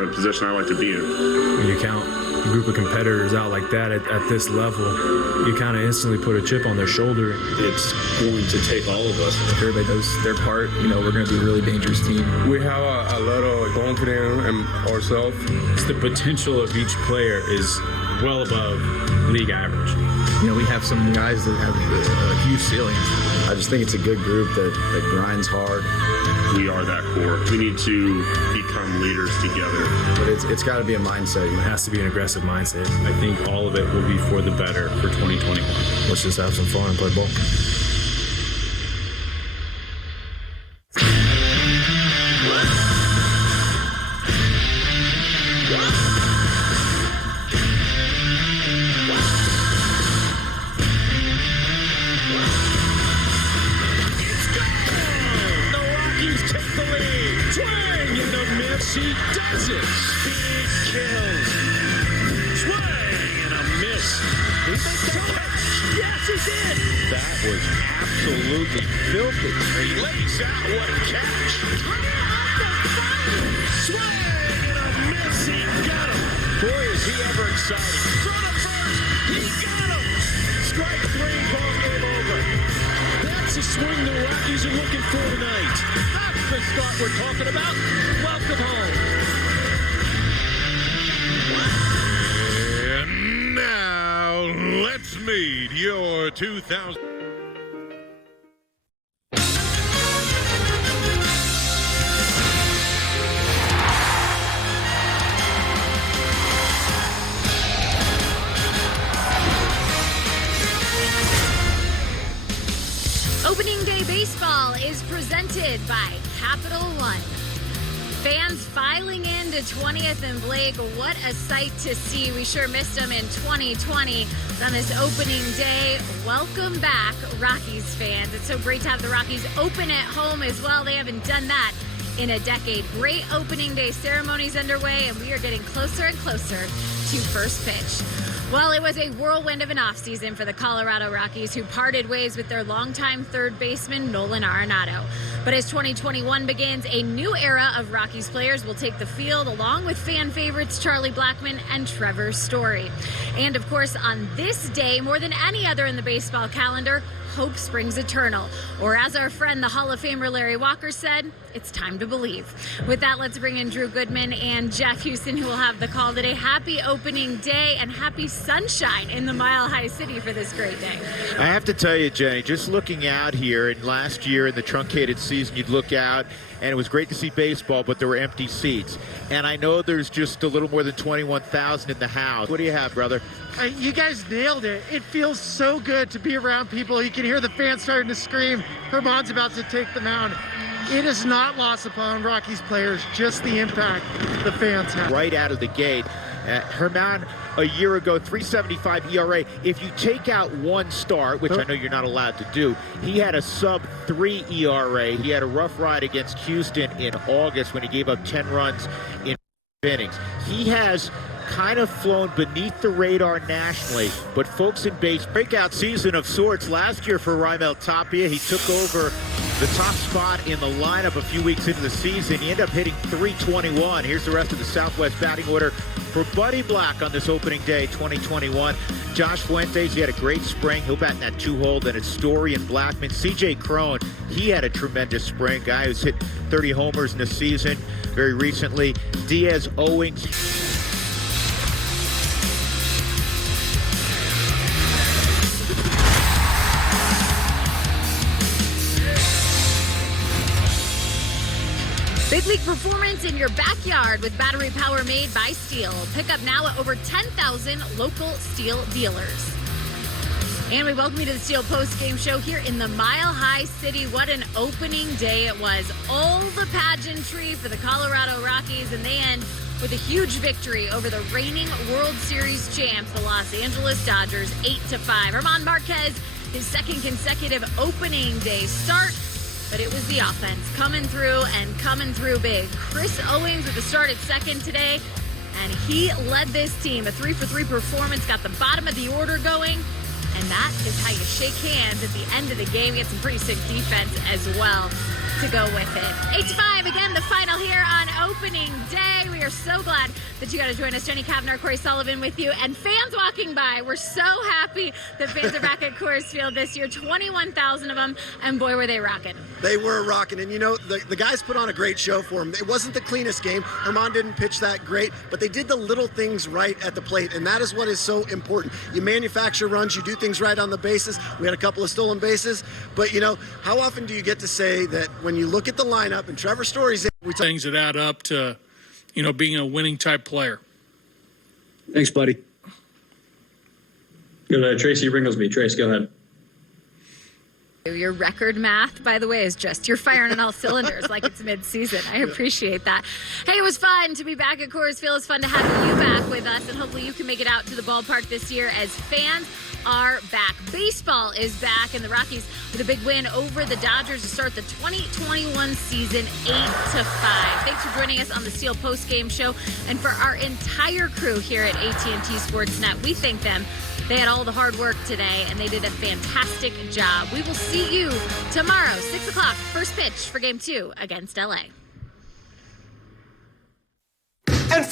kind of position I like to be in. When you count a group of competitors out like that at this level, you kind of instantly put a chip on their shoulder. It's going to take all of us. If everybody does their part, we're going to be a really dangerous team. We have a lot of confidence in ourselves. The potential of each player is well above league average. We have some guys that have a huge ceiling. I just think it's a good group that grinds hard. We are that core. We need to become leaders together. But it's got to be a mindset. It has to be an aggressive mindset. I think all of it will be for the better for 2021. Let's just have some fun and play ball. She does it. Big kills. Swing and a miss. He makes the catch. Yes, he did. That was absolutely filthy. He lays out. What a catch. Swing and a miss. He got him. Boy, is he ever excited. Throw to first. He got him. Strike three. Ball game over. That's a swing the Rockies are looking for tonight. That's the start we're talking about. Welcome home. And now, let's meet your 2000. Opening Day Baseball is presented by Capital One. Fans filing into 20th and Blake. What a sight to see. We sure missed them in 2020 on this opening day. Welcome back, Rockies fans. It's so great to have the Rockies open at home as well. They haven't done that in a decade. Great opening day ceremonies underway, and we are getting closer and closer to first pitch. Well, it was a whirlwind of an offseason for the Colorado Rockies, who parted ways with their longtime third baseman, Nolan Arenado. But as 2021 begins, a new era of Rockies players will take the field, along with fan favorites Charlie Blackmon and Trevor Story. And of course, on this day, more than any other in the baseball calendar, hope springs eternal. Or as our friend, the Hall of Famer Larry Walker said, it's time to believe. With that, let's bring in Drew Goodman and Jeff Houston, who will have the call today. Happy opening day and happy sunshine in the Mile High City for this great day. I have to tell you, Jenny, just looking out here, and last year in the truncated season, you'd look out, and it was great to see baseball, but there were empty seats. And I know there's just a little more than 21,000 in the house. What do you have, brother? You guys nailed it. It feels so good to be around people. You can hear the fans starting to scream. Herman's about to take the mound. It is not lost upon Rockies players, just the impact the fans have. Right out of the gate. Herman, a year ago, 3.75 ERA. If you take out one start, which I know you're not allowed to do, he had a sub-3 ERA. He had a rough ride against Houston in August when he gave up 10 runs in innings. He has kind of flown beneath the radar nationally, but folks in base, breakout season of sorts last year for Raimel Tapia. He took over the top spot in the lineup a few weeks into the season. He ended up hitting .321. Here's the rest of the Southwest batting order for Buddy Black on this opening day 2021. Josh Fuentes, he had a great spring. He'll bat in that 2-hole. Then it's Story and Blackmon. CJ Cron, he had a tremendous spring. Guy who's hit 30 homers in the season very recently. Diaz Owings. Big league performance in your backyard with battery power made by Steel. Pick up now at over 10,000 local Steel dealers. And we welcome you to the Steel Post-Game Show here in the Mile High City. What an opening day it was. All the pageantry for the Colorado Rockies, and they end with a huge victory over the reigning World Series champs, the Los Angeles Dodgers, 8-5. Herman Marquez, his second consecutive opening day start. But it was the offense coming through big. Chris Owings with the start at second today, and he led this team. A 3-for-3 performance, got the bottom of the order going, and that is how you shake hands at the end of the game. Get some pretty sick defense as well. to go with it. 8-5, again, the final here on opening day. We are so glad that you got to join us. Jenny Kavner, Corey Sullivan with you, and fans walking by. We're so happy that fans are back at Coors Field this year. 21,000 of them, and boy, were they rocking. They were rocking, and you know, the guys put on a great show for them. It wasn't the cleanest game. Herman didn't pitch that great, but they did the little things right at the plate, and that is what is so important. You manufacture runs, you do things right on the bases. We had a couple of stolen bases, but you know, how often do you get to say that when you look at the lineup and Trevor Story's in, things that add up to, you know, being a winning type player. Thanks, buddy. Tracy Ringlesby. Trace, go ahead. Your record math, by the way, is just you're firing on all cylinders like it's mid-season. I appreciate that. Hey, it was fun to be back at Coors Field. It's fun to have you back with us, and hopefully you can make it out to the ballpark this year as fans are back. Baseball is back, and the Rockies with a big win over the Dodgers to start the 2021 season 8-5. Thanks for joining us on the Steel Postgame Show, and for our entire crew here at AT&T SportsNet, we thank them. They had all the hard work today, and they did a fantastic job. We will see you tomorrow, 6 o'clock, first pitch for Game 2 against LA.